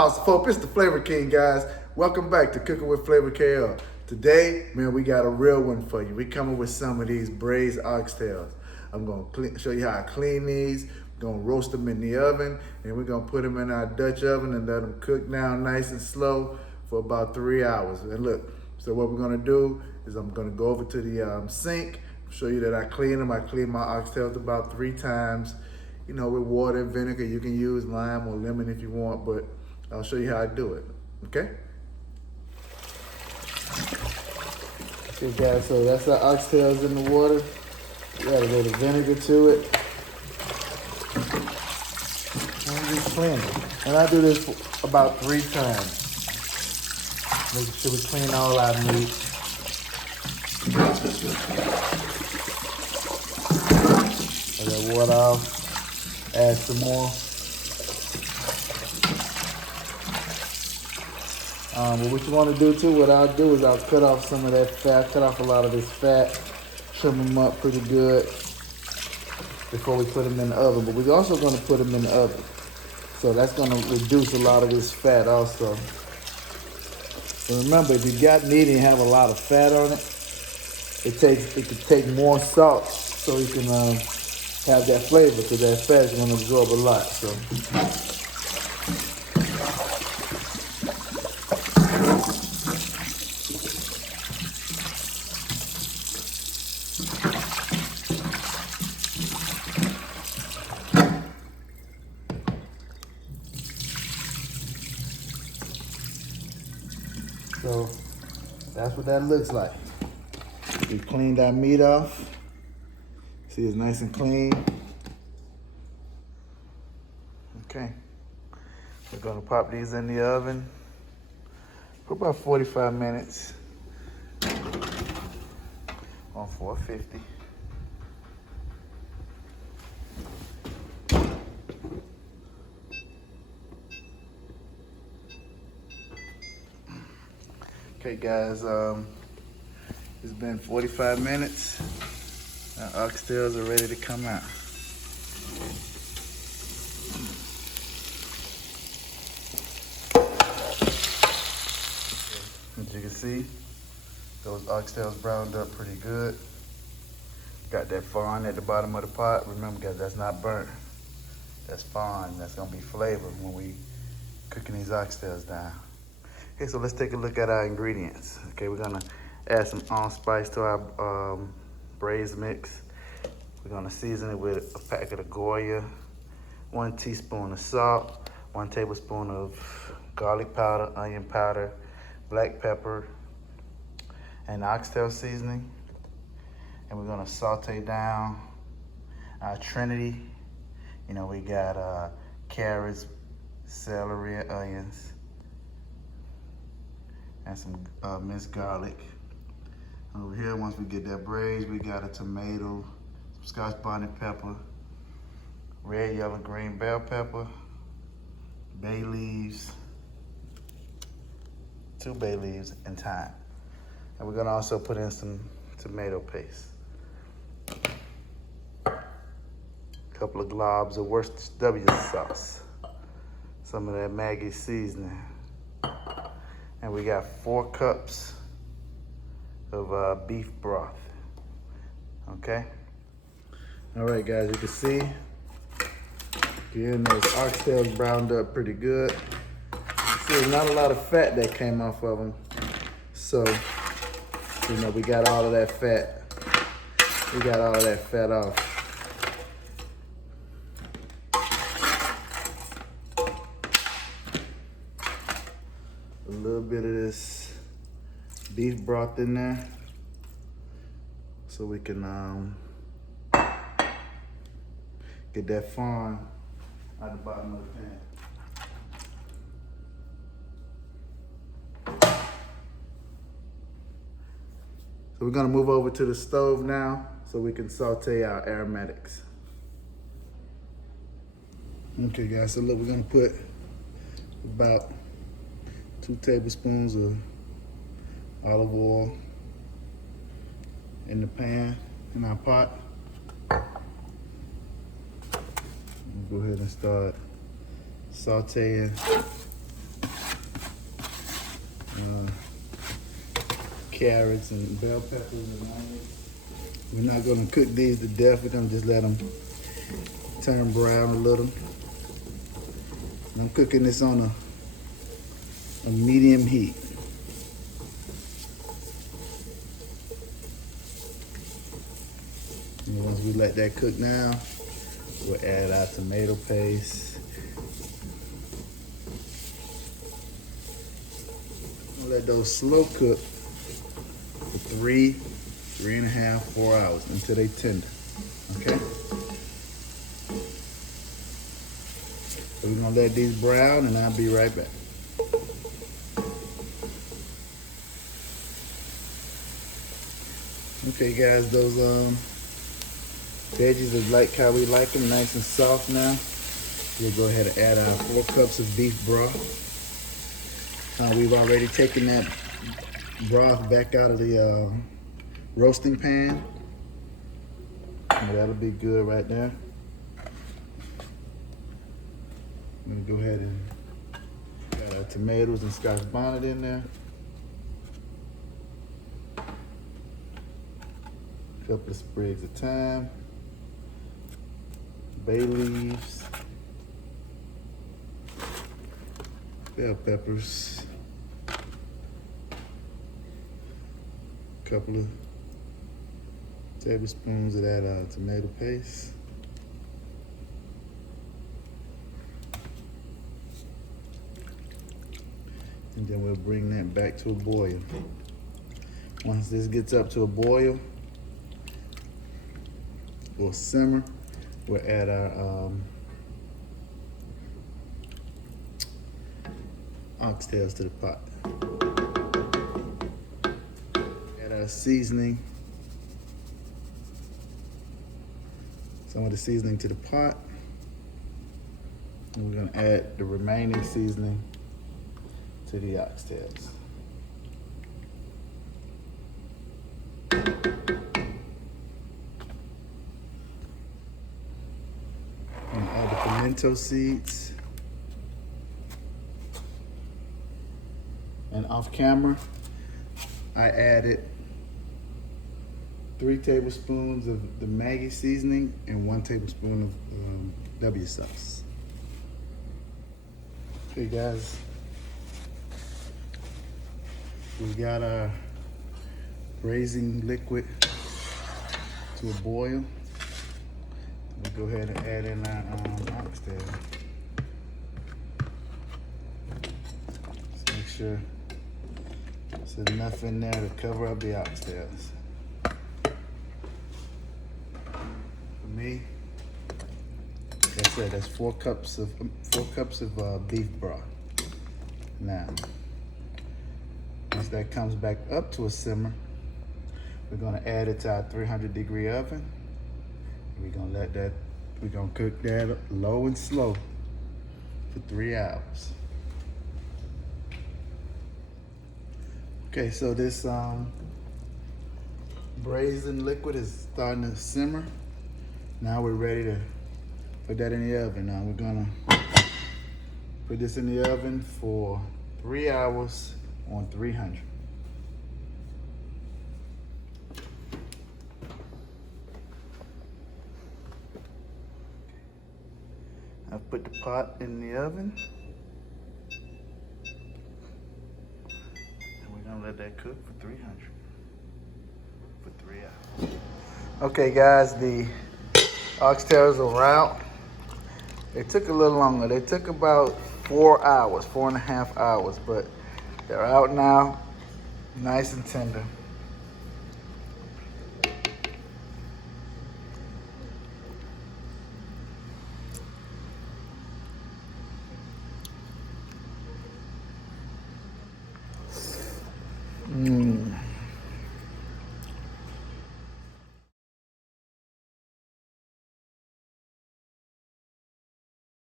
Apostle Pope. It's the Flavor King, guys. Welcome back to Cooking with Flavor KL. Today, man, we got a real one for you. We coming with some of these braised oxtails. I'm gonna show you how I clean these. We're gonna roast them in the oven, and we're gonna put them in our Dutch oven and let them cook down nice and slow for about 3 hours. And look, so what we're gonna do is I'm gonna go over to the sink, show you that I clean them. I clean my oxtails about 3 times. You know, with water and vinegar. You can use lime or lemon if you want, but I'll show you how I do it, okay? Okay guys, so that's our oxtails in the water. You add a little vinegar to it. And just clean it. And I do this about 3 times. Making sure we clean all our meat. Let that water off. Add some more. But what you want to do too, what I'll do is I'll cut off some of that fat, cut off a lot of this fat, trim them up pretty good before we put them in the oven. But we're also going to put them in the oven. So that's going to reduce a lot of this fat also. So remember, if you got meat and you have a lot of fat on it, it could take more salt so you can have that flavor, because that fat is going to absorb a lot. So. So that's what that looks like. We cleaned our meat off. See, it's nice and clean. Okay. We're gonna pop these in the oven for about 45 minutes on 450. Okay guys, it's been 45 minutes. Our oxtails are ready to come out. As you can see, those oxtails browned up pretty good. Got that fawn at the bottom of the pot. Remember guys, that's not burnt. That's fawn. That's gonna be flavor when we cooking these oxtails down. Okay, so let's take a look at our ingredients. Okay, we're gonna add some allspice to our braised mix. We're gonna season it with a packet of Goya, 1 teaspoon of salt, 1 tablespoon of garlic powder, onion powder, black pepper, and oxtail seasoning. And we're gonna saute down our Trinity. You know, we got carrots, celery, and onions, and some minced garlic. Over here, once we get that braised, we got a tomato, some scotch bonnet pepper, red, yellow, green bell pepper, bay leaves, 2 bay leaves, and thyme. And we're gonna also put in some tomato paste. A couple of globs of Worcestershire sauce, some of that Maggie seasoning. And we got 4 cups of beef broth, okay? All right, guys, you can see, again, those oxtails browned up pretty good. See, there's not a lot of fat that came off of them. So, you know, we got all of that fat. We got all of that fat off. A little bit of this beef broth in there so we can get that fawn at the bottom of the pan. So we're gonna move over to the stove now so we can saute our aromatics. Okay guys, so look, we're gonna put about 2 tablespoons of olive oil in the pan, in our pot. We'll go ahead and start sauteing carrots and bell peppers and onions. We're not gonna cook these to death. We're gonna just let them turn brown a little. And I'm cooking this on a medium heat. And once we let that cook now, we'll add our tomato paste. We'll let those slow cook for 3.5, 4 hours until they tender, okay? So we're gonna let these brown and I'll be right back. Okay guys, those veggies are like how we like them, nice and soft now. We'll go ahead and add our 4 cups of beef broth. We've already taken that broth back out of the roasting pan. And that'll be good right there. I'm gonna go ahead and add our tomatoes and Scotch bonnet in there. A couple of sprigs of thyme. Bay leaves. Bell peppers. A couple of tablespoons of that tomato paste. And then we'll bring that back to a boil. Once this gets up to a boil, or simmer, we'll add our oxtails to the pot. Add our seasoning, some of the seasoning to the pot. And we're gonna add the remaining seasoning to the oxtails. And add the pimento seeds. And off camera, I added 3 tablespoons of the Maggie seasoning and 1 tablespoon of W sauce. Okay guys, we got our braising liquid to a boil. We'll go ahead and add in our oxtail. Just make sure there's enough in there to cover up the oxtails. For me, like I said, that's 4 cups of beef broth. Now, once that comes back up to a simmer, we're gonna add it to our 300-degree oven. We're gonna cook that low and slow for 3 hours. Okay, so this braising liquid is starting to simmer. Now we're ready to put that in the oven. Now we're gonna put this in the oven for 3 hours on 300. I've put the pot in the oven. And we're gonna let that cook for 300 for 3 hours. Okay guys, the oxtails are out. They took a little longer. They took about 4 hours, 4.5 hours, but they're out now, nice and tender.